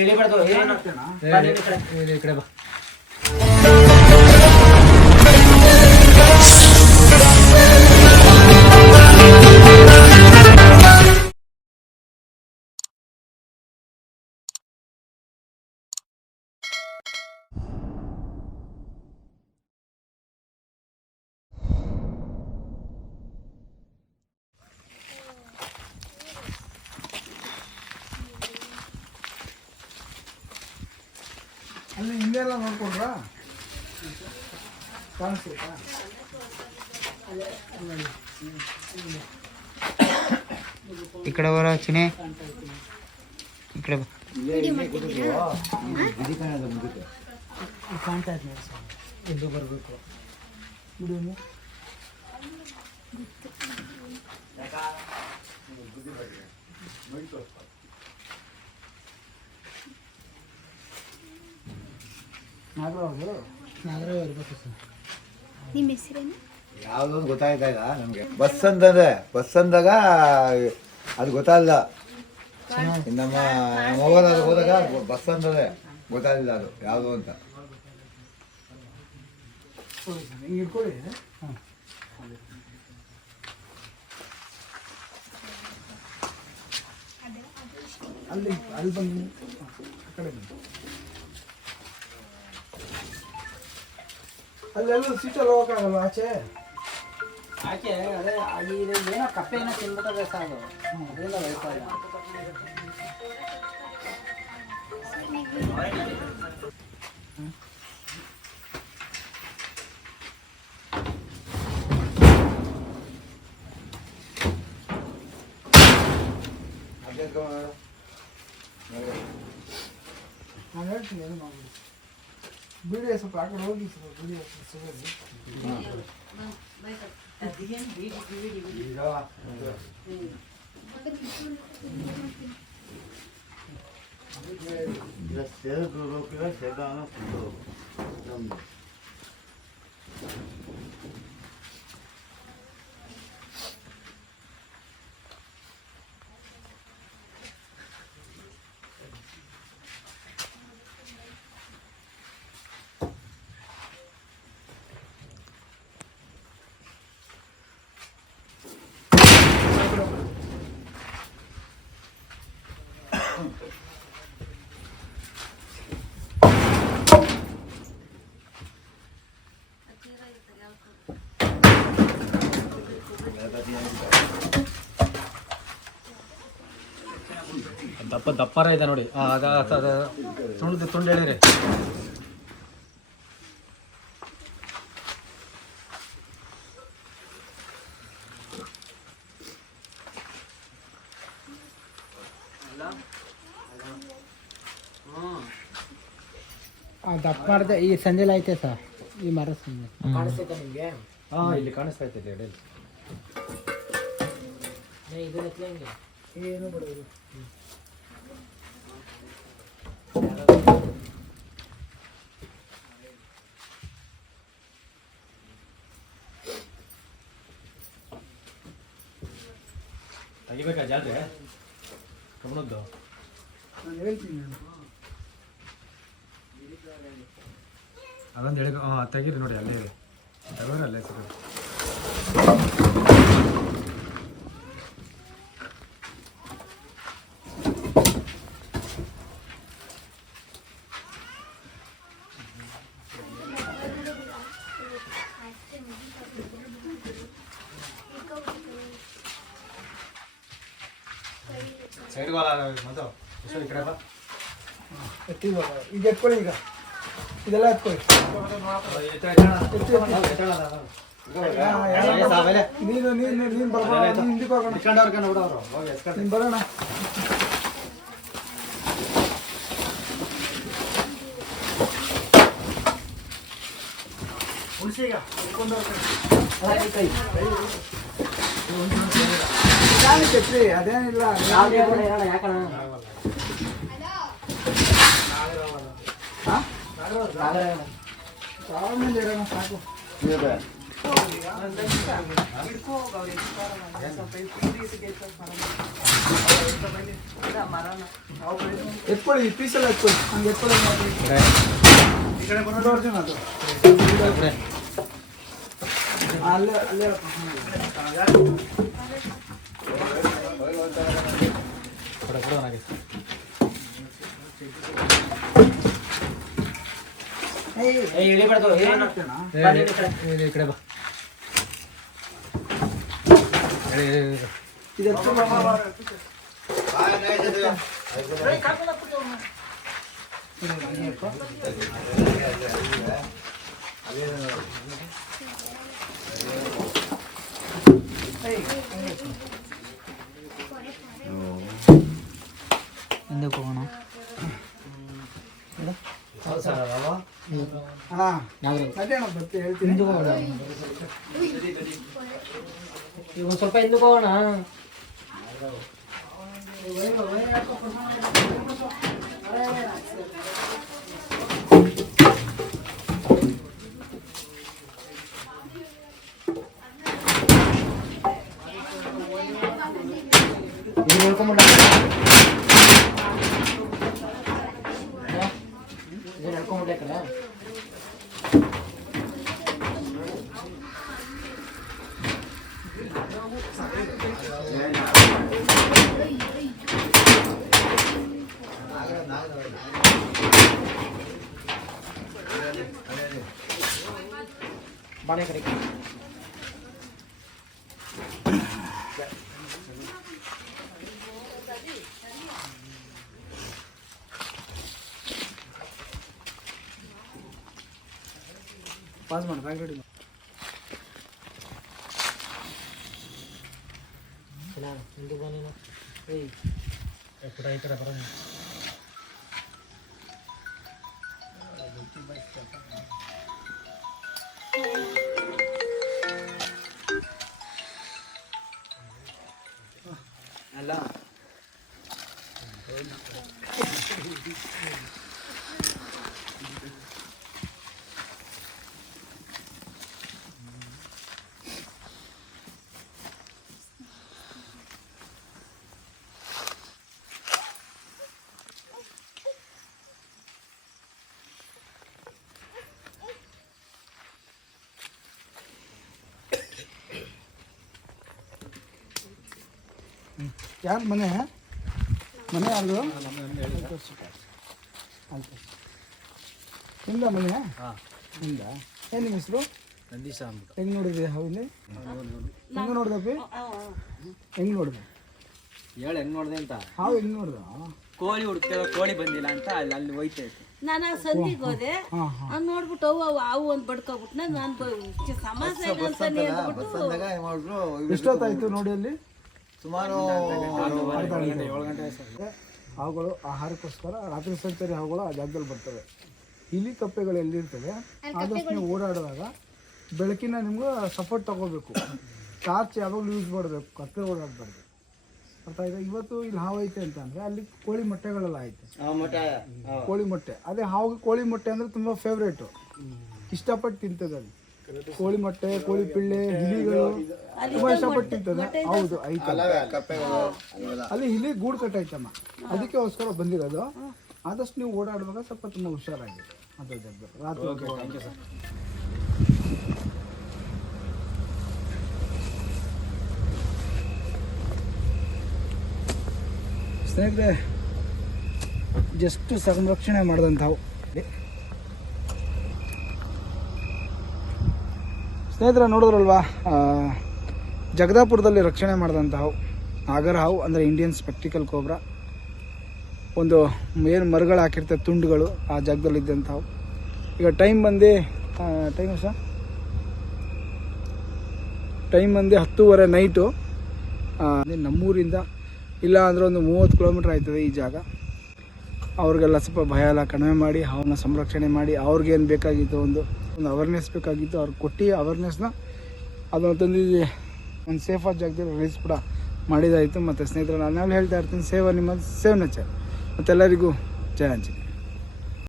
ಇಳಿಬಾರ್ದು. ಈ ಕಡೆ ಬಾ. ಅಲ್ಲಿ ಹಿಂದೆಲ್ಲ ನೋಡ್ಕೊಂಡ್ರ ಕಾಣಿಸ್ತೈತಾ ಈ ಕಡೆ ಬರೋ ಚಿನಿ ಈ ಕಡೆ ಕಾಣ್ತಾ ಇದ್ದೀನಿ. ಎಲ್ಲೋ ಬರಬೇಕು. ನಿಮ್ಮ ಹೆಸರೇನು? ಯಾವುದೊಂದು ಗೊತ್ತಾಯ್ತಾ ಇಲ್ಲ ನಮಗೆ. ಬಸ್ ಅಂತಂದ್ರೆ ಬಸ್ ಅಂದಾಗ ಅದು ಗೊತ್ತಾಗಲ್ಲ ನಮ್ಮ ಮೊಬೈಲ್ ಅದು ಹೋದಾಗ ಬಸ್ ಅಂತಂದ್ರೆ ಗೊತ್ತಾಗಲಿಲ್ಲ ಅದು ಯಾವುದು ಅಂತ. ಅಲ್ಲಿ ಅಲ್ಲಿ ಬಂದು ಆ ಕಡೆ ಬನ್ನಿ ಅಲ್ಲೆಲ್ಲ ಸೀಟಲ್ಲಿ ಹೋಗಕ್ಕಾಗಲ್ಲ ಆಚೆ ಆಚೆ ಅದೇ ಅಲ್ಲಿ ಇದು ಏನೋ ಕಪ್ಪೆ ಏನೋ ತಿನ್ಬಿಟ್ಟದೆ ಸಾಕು ಅದರಿಂದ ಹೋಗ್ತಾ ಇಲ್ಲ ನಾನು ಹೇಳ್ತೀನಿ ಏನು ಮಾಡ್ಬಿಡಿ ಬಿಡಿ ಸ್ವಲ್ಪ ಆ ಕಡೆ ಹೋಗಿ ಸ್ವಲ್ಪ ಬಿಡಿ ದಪ್ಪ ದಪ್ಪರ ಇದೆ ನೋಡಿ. ತುಂಡು ತುಂಡು ಹೇಳಿರಿ ದಪ್ಪ ಮಾಡಿದೆ ಈ ಸಂಜೆಲಿ ಐತೆ ಸರ್. ಈ ಮರ ಸಂಜೆ. ಕಾಣಿಸ್ತೈತೆ ನಿಮಗೆ? ಹಾ ಇಲ್ಲಿ ಕಾಣಿಸ್ತಾ ಇದೆ ಹೇಳಿ. ಇದು ಹೆಂಗೆ? ಏನು ಬಿಡೋದು ತೆಗಿಬೇಕಾ ಜಾತ್ರೆ? ಕಬ್ಬಣದ್ದು ನಾನು ಹೇಳ್ತೀನಿ ನಾನು. ಅದೊಂದು ಹೇಳಿ ಹಾಂ ತೆಗೀರಿ ನೋಡಿ ಅಲ್ಲೇ ಇದೆ ತೆಗೋರಿ ಅಲ್ಲೇ ಸಿಗೋದು ಸೈಡ್ ಬಾಲ ಮತ್ತು ಈ ಕಡೆ ಬಾ ಎತ್ತಿ ಇವಾಗ ಈಗ ಎತ್ಕೊಳ್ಳಿ ಈಗ ಇದೆಲ್ಲ ಎತ್ಕೊಳ್ಳಿ ನೀನು ನೀನು ನೀನು ಬರ್ಬೇಡ ನೀನು ಹಿಂದಕ್ಕೆ ಹೋಗೋಣ. ನೀನು ಬರೋಣ. ಉಳಿಸೀಗ ಅದೇನಿಲ್ಲ. ಆಮೇಲೆ ಇರೋಣ ಸಾಕು ಎತ್ಕೊಳ್ಳಿ ಈ ಪೀಸೆಲ್ಲ ಎತ್ಕೊಳ್ಳಿ ಹಂಗೆ ಎತ್ಕೊಳ್ಳಿ ನೋಡಿ ಅರ್ಜುನ್ ಅದು ಅಲ್ಲೇ ಅಲ್ಲೇ इकडे बघ இந்த போகணும் ಏ, ಏ, ಈ ಕಡೆ ಬಾ ಏ, ಏ, ಏ, ಏ. ಇದು ಎತ್ಕೊಂಡು ಬಾ. ಹಿಂದಕ್ಕೆ ಹೋಗೋಣ ಅಣ್ಣ ಅದೇ ಅಣ್ಣ ಬರ್ತಿ ಹೇಳ್ತೀನಿ ಈಗ ಒಂದು ಸ್ವಲ್ಪ ಹಿಂದಕ್ಕೆ ಹೋಗೋಣ ಇದು ಹೇಳ್ಕೊಂಬಿಡ பானை கிடைக்கும். பாஸ் பண்ண பேங்க் எடுங்க எప్పుడు అయితే ಯಾರು ಮನೆ? ಮನೆ ಯಾರ್ದು? ನಿಮ್ದ ಮನೆ? ಹಾಂ. ನಿಮ್ದ? ಏನು ನಿಮ್ಮ ಹೆಸರು? ನಂದೀಶ ಅಂದ್ಬಿಟ್ಟು ಹೆಂಗ್ ನೋಡಿದ್ರಿ ಇಲ್ಲಿ? ಹೆಂಗ್ ನೋಡ್ದಪ್ಪಿ ಹೆಂಗ್ ನೋಡಿದೆ? ಹೇಳು ಹೆಂಗ್ ನೋಡಿದೆ ಅಂತ. ಹಾವು ಹೆಂಗ್ ನೋಡ್ದ? ಕೋಳಿ ಹುಡುಕ್ತೇವೆ ಕೋಳಿ ಬಂದಿಲ್ಲ ಅಂತ ಅಲ್ಲಿ ಅಲ್ಲಿ ಹೋಯ್ತೈತೆ ನಾನು ಆ ಸಂದಿಗೆ ಹೋದೆ. ಅವ್ನು ನೋಡ್ಬಿಟ್ಟು ಅವು ಅವು ಅವು ಒಂದು ಬಡ್ಕೊಬಿಟ್ನ ನಾನು ಸಮಾಸ ಎಷ್ಟೊತ್ತಾಯ್ತು ನೋಡಿ ಅಲ್ಲಿ? ಸುಮಾರು ಹಾವುಗಳು ಆಹಾರಕ್ಕೋಸ್ಕರ ರಾತ್ರಿ ಸಂಚಾರಿ ಹಾವುಗಳು ಆ ಜಾಗದಲ್ಲಿ ಬರ್ತವೆ. ಇಲಿ ಕಪ್ಪೆಗಳು ಎಲ್ಲಿರ್ತವೆ ಆದಷ್ಟು ನೀವು ಓಡಾಡುವಾಗ ಬೆಳಕಿನ ನಿಮ್ಗೆ ಸಪೋರ್ಟ್ ತಗೋಬೇಕು. ಟಾರ್ಚ್ ಯಾವಾಗಲೂ ಯೂಸ್ ಮಾಡಬೇಕು ಕಪ್ಪೆ ಓಡಾಡಬಾರ್ದು. ಅರ್ಥ ಆಯ್ತಾ? ಇವತ್ತು ಇಲ್ಲಿ ಹಾವು ಐತೆ ಅಂತ ಅಂದರೆ ಅಲ್ಲಿ ಕೋಳಿ ಮೊಟ್ಟೆಗಳೆಲ್ಲ ಐತೆ. ಕೋಳಿ ಮೊಟ್ಟೆ. ಅದೇ ಹಾವು ಕೋಳಿ ಮೊಟ್ಟೆ ಅಂದರೆ ತುಂಬ ಫೇವ್ರೇಟು ಇಷ್ಟಪಟ್ಟು ತಿಂತದೆ ಅಲ್ಲಿ ಕೋಳಿ ಮೊಟ್ಟೆ ಕೋಳಿ ಪಿಳ್ಳೆ ಹಿಲಿಗಳು ತುಂಬಾ ಇಷ್ಟಪಟ್ಟು ತಿಂತದೆ ಹೌದು ಐತೆ ಅಲ್ಲಿ ಹಿಲಿ ಗೂಡು ಕಟ್ಟೈತಮ್ಮ ಅದಕ್ಕೋಸ್ಕರ ಬಂದಿರೋದು. ಆದಷ್ಟು ನೀವು ಓಡಾಡುವಾಗ ಸ್ವಲ್ಪ ತುಂಬ ಹುಷಾರಾಗಿ ರಾತ್ರಿ. ಸ್ನೇಹಿತರೆ ಜಸ್ಟ್ ಸಂರಕ್ಷಣೆ ಮಾಡಿದಂಥವು. ಸ್ನೇಹಿತರೆ ನೋಡಿದ್ರಲ್ವಾ? ಜಗದಾಪುರದಲ್ಲಿ ರಕ್ಷಣೆ ಮಾಡಿದಂಥ ಹಾವು ನಾಗರ ಹಾವು, ಅಂದರೆ ಇಂಡಿಯನ್ ಸ್ಪೆಕ್ಟಿಕಲ್ ಕೋಬ್ರಾ ಒಂದು ಏನು ಮರಗಳು ಹಾಕಿರ್ತವೆ ತುಂಡುಗಳು ಆ ಜಾಗದಲ್ಲಿ ಇದ್ದಂಥವು ಈಗ ಟೈಮ್ ಬಂದು ಟೈಮ್ ಸರ್ ಟೈಮ್ ಬಂದು ಹತ್ತೂವರೆ ನೈಟು ನಮ್ಮೂರಿಂದ ಇಲ್ಲ ಅಂದರೆ ಒಂದು ಮೂವತ್ತು ಕಿಲೋಮೀಟ್ರ್ ಆಯ್ತದೆ ಈ ಜಾಗ. ಅವ್ರಿಗೆಲ್ಲ ಸ್ವಲ್ಪ ಭಯ ಎಲ್ಲ ಕಡಿಮೆ ಮಾಡಿ, ಅವ್ರನ್ನ ಸಂರಕ್ಷಣೆ ಮಾಡಿ ಅವ್ರಿಗೇನು ಬೇಕಾಗಿತ್ತು ಒಂದು ಒಂದು ಅವೇರ್ನೆಸ್ ಬೇಕಾಗಿತ್ತು ಅವ್ರಿಗೆ ಕೊಟ್ಟು ಅವೇರ್ನೆಸ್ನ ಅದನ್ನು ತಂದು ಒಂದು ಸೇಫಾದ ಜಾಗದಲ್ಲಿ ರಿಲೀಸ್ ಕೂಡ ಮಾಡಿದಾಯಿತು. ಮತ್ತು ಸ್ನೇಹಿತರು, ನಾನು ಹೇಳ್ತಾ ಇರ್ತೀನಿ, ಸೇವ ನಿಮ್ಮ ಸೇವ್ ನಚರ್ ಮತ್ತೆಲ್ಲರಿಗೂ ಜಯ ಅಂಜಿ